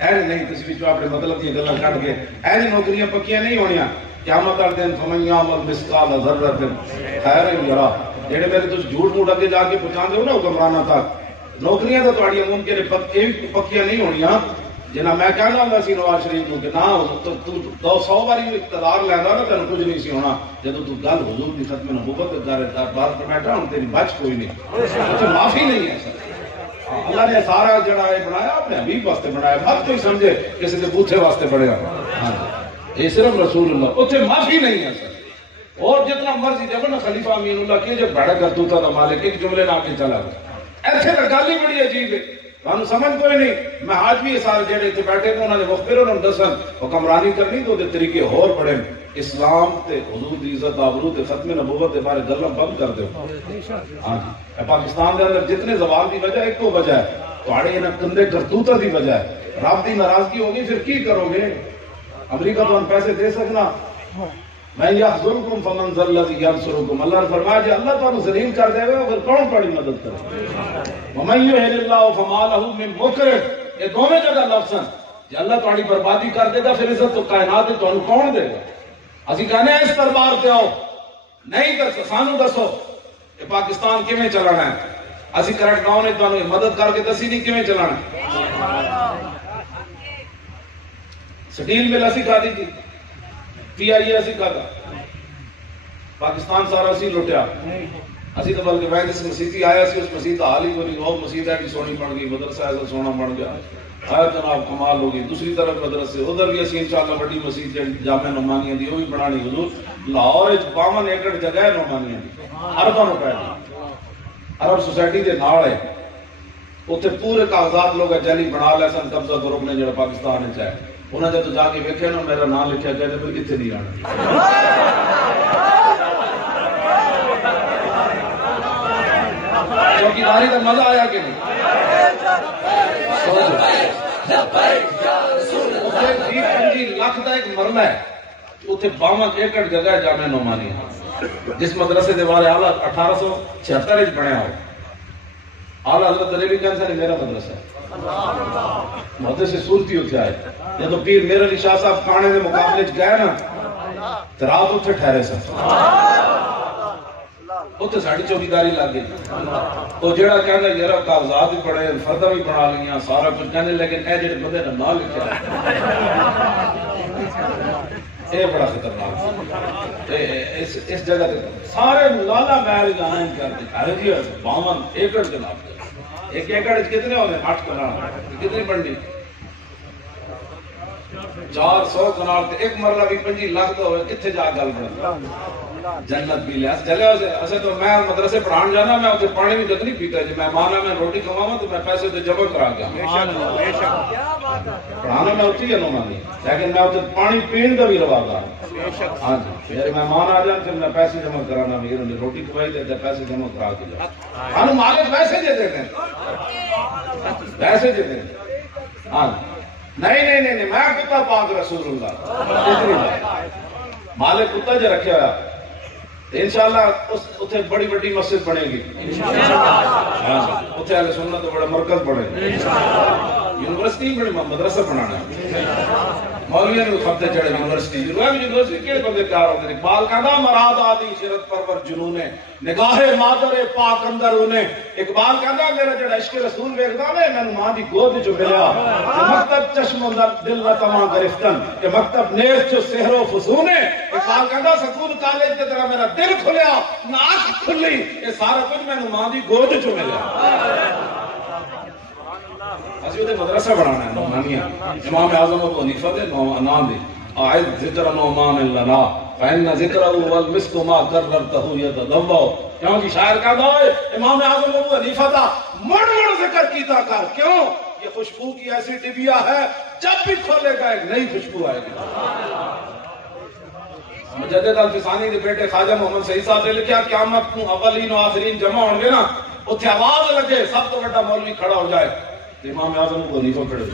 ایسے نہیں تسی جو اپنے مطلب کی گلاں کٹ کے ایسی نوکریاں پکیاں نہیں ہونیاں قیامت والے دن فمن یعمل مثقال ذرۃ خیر یرا جڑے میرے تو جھوٹ موٹ اگے جا کے پہنچاندے ہو نا حکمراناں تک نوکریاں تو تہاڈیاں ممکن پکیاں نہیں ہونیاں جنا میں کہنا ہوں سی نواز شریف کو کہ نہ تو 100 باری اقتدار لیندا نا تینوں کچھ نہیں سی ہونا جدوں تو گل حضور دی ختم نبوت دے بات پر بیٹھا ہوں تیری بچ کوئی نہیں تو معافی نہیں ہے سر اللہ نے سارا جڑا ہے بنایا اپنے حبیب واسطے بنایا مت کوئی سمجھے کسی دے بوتھے واسطے بنایا ہاں یہ صرف رسول اللہ اتنے معافی نہیں ہے سر اور جتنا مرضی دیکھو نا خلیفہ امین اللہ کی جب بڑا کرتوتا دا مالک ایک جملے نہ کے چلا گیا ایسے تو گل ہی بڑی عجیب ہے تمہیں سمجھ کوئی نہیں میں آج بھی یہ سارے جڑے اتنے بیٹھے انہوں نے مخبر انہوں نے دسن حکمرانی کرنی تو طریقے اور بڑے اسلام تے حضور دی عزت آبرو تے ختم نبوت کے بارے گلاں بند کر دو ہاں جی پاکستان کے اندر جتنے زوال دی وجہ ایک تو وجہ ہے تھوڑے انہاں گندے کرتوتاں دی وجہ ہے رب دی ناراضگی ہوگی پھر کی کرو گے امریکہ تو ہم پیسے دے سکنا میں یحضرکم فمن ذا الذی ینصرکم اللہ نے فرمایا جی اللہ تعالیٰ ذلیل کر دے گا پھر کون پڑی مدد کرے ومن یہن اللہ فما لہ من مکرم یہ دونوں جگہ لفظ ہیں جی اللہ تہاڈی بربادی کر دے گا پھر عزت تو کائنات تانوں کون دے گا اسی کہنے ہیں اس دربار تے آؤ نہیں دسو سانو دسو کہ پاکستان کیویں چلانا ہے اسی کریکٹ گاؤں نے تانوں مدد کر کے دسی نہیں کیویں چلانا ہے سٹیل مل اسی کھا دی تھی پی آئی اے اسی کھا دا پاکستان سارا اسی لٹیا اسی تو بلکہ میں جس مسیحی آیا سی اس مسیح کا حال ہی کوئی نہیں وہ مسیح ہے بھی سونی بن گئی مدرسہ ایسا سونا بن گیا آیا جناب کمال ہوگی دوسری طرف مدرسے ادھر بھی اسی انشاءاللہ بڑی مسیح جامع نعمانیہ دی وہ بھی بنانی حضور لاہور 52 ایکڑ جگہ ہے نعمانیہ دی ارباں روپے دی عرب سوسائٹی دے نال ہے اتنے پورے کاغذات لوگ جعلی بنا لے سن قبضہ گروپ نے جڑا پاکستان وچ ہے انہاں جب جا کے ویکھیا نا میرا نام لکھیا گیا پھر کتنے نہیں آنا چوکیداری کا مزہ آیا کہ نہیں 25 لاکھ کا ایک مرلہ ہے اتنے 52 ایکڑ جگہ ہے جامع نعمانیہ جس مدرسے دے بارے اعلیٰ 1876 بنیا ہو اعلیٰ حضرت دلیلی کہن سے میرا مدرسہ ہے مدرسے صورتی ہوتے آئے جب پیر میرے علی شاہ صاحب کھانے دے مقابلے گئے نا تو رات اتنے ٹھہرے سن اتنے ساڑی چوکیداری لگ گئی وہ جڑا کہنا یار کاغذات بھی پڑے فردہ بھی بنا لیا سارا کچھ کہنے لیکن اے جڑے بندے نے نہ لکھا یہ بڑا خطرناک اس جگہ سارے لالا محل جانا کرتے ارے جی 52 ایکڑ جناب ایک ایکڑ کتنے ہونے 8 کنال کتنی بنڈی 400 کنال ایک مرلہ بھی 25 لاکھ تو ہوئے کتنے جا گل بڑھا جنت بھی لیا چلے اسے تو میں مدرسے پڑھان جانا میں اتنے پانی بھی جد نہیں پیتا جی میں مانا میں روٹی کماؤں تو میں پیسے تو جمع کرا گیا پڑھانا میں اتنی جنوں مانی لیکن میں اتنے پانی پین کا بھی روا گا ہاں جی میرے مہمان آ جائیں پھر میں پیسے جمع کرانا بھی روٹی کمائی دیتے پیسے جمع کرا کے جاؤ ہم مالک پیسے دیتے ہیں پیسے دیتے ہیں ہاں نہیں میں کتا پاک رسول اللہ مالک کتا جو رکھے ہوا انشاءاللہ اتنے بڑی بڑی مسجد بنے گی اتنے اہل سنت تو بڑا مرکز بنے یونیورسٹی بڑی مدرسہ بنانا مولویوں نے خطے چڑھے یونیورسٹی کہڑے بندے پیار ہوتے ہیں اقبال کہنا مراد آدی شرط پرور جنون نگاہ مادر پاک اندر انہیں اقبال کہنا میرا جڑا عشق رسول ویکھدا میں مینوں ماں دی گود وچ ملیا کہ مکتب چشم دل نہ تمام گرفتن کہ مکتب نیز چو سحر و فسون اقبال کہنا سکول کالج کی طرح میرا دل کھلیا ناک کھلی یہ سارا کچھ مینوں ماں دی گود وچ ملیا اسی مدرسہ بنانا ہے نعمانیہ امام اعظم ابو حنیفہ دے نام دے آئد ذکر نعمان لنا فإن ذکرہ والمسک ما کررتہ یتضوع کیوں جی شاعر کہتا ہے امام اعظم ابو حنیفہ دا مڑ ذکر کیتا کر کیوں یہ خوشبو کی ایسی ڈبیا ہے جب بھی کھولے گا ایک نئی خوشبو آئے گی مجدد الفسانی کے بیٹے خواجہ محمد سعید صاحب نے لکھا قیامت کو اولین و آخرین جمع ہوں گے نا اتنے آواز لگے سب تو بڑا مولوی کھڑا ہو جائے امام اعظم ابو حنیفہ کھڑے